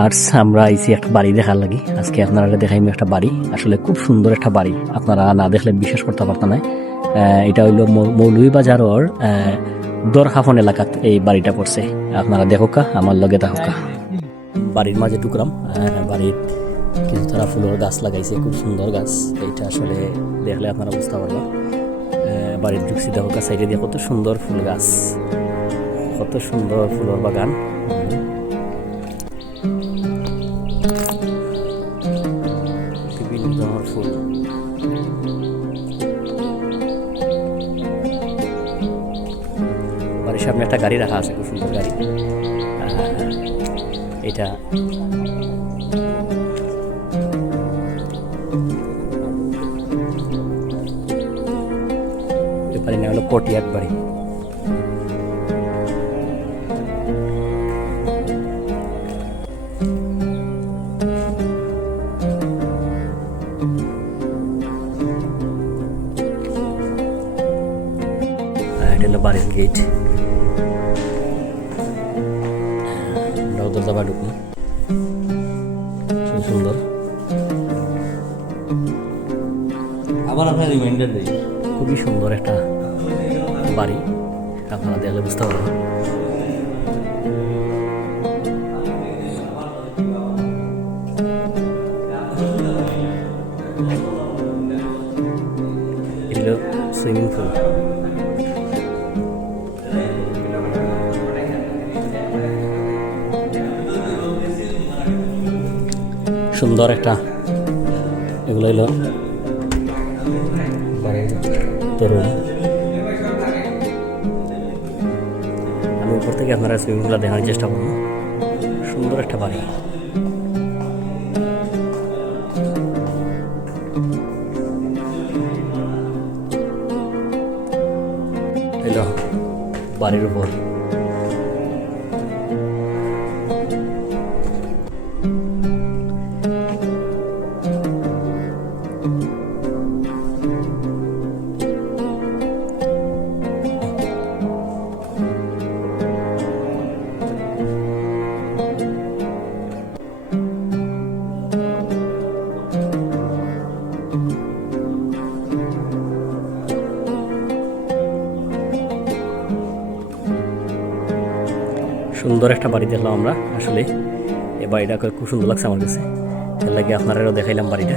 আর আমরা আইছি একটা বাড়ি দেখার লাগি। আজকে আপনারা দেখাইম একটা বাড়ি, আসলে খুব সুন্দর একটা বাড়ি, আপনারা না দেখলে বিশ্বাস করতে পারতেন না। এটা হইলো মৌলভীবাজারের দরখাফন এলাকাত এই বাড়িটা পড়ছে। আপনারা দেখোকা, আমার লগে দেখোকা। বাড়ির মাঝে টুকরাম, বাড়ির কিছু তারা ফুলের গাছ লাগাইছে, খুব সুন্দর গাছ। এইটা আসলে দেখলে আপনারা বুঝতে পারবেন। বাড়ির ঢুকছি দেখোকা, সাইডে দিয়ে কত সুন্দর ফুল গাছ, কত সুন্দর ফুলের বাগান। বিভিন্ন ধরনের ফুল। বাড়ির সামনে একটা গাড়ি রাখা আছে, খুব সুন্দর গাড়ি। এটা বাড়ি না হলো কটিয়াট বাড়ি। এটা হলো বাড়ির গেট। দরজা ঢুকুন, সুন্দর। আবার আপনার রিমাইন্ডার দেই, খুবই সুন্দর একটা বাড়ি, আপনারা দেখলে বুঝতে পারবেন। এগুলো সুইমিং পুল। সুন্দর একটা, এগুলো হলো তরুণ। আমি উপর থেকে আপনারা সুইমিং পুলটা দেখানোর চেষ্টা করবো। সুন্দর একটা বাড়ি। এলো বাড়ির উপর। সুন্দর একটা বাড়ি দেখলাম আমরা। আসলে এই বাড়িটা খুব সুন্দর লাগছে আমার কাছে, এর লাগে আপনারাও দেখাইলাম বাড়িটা।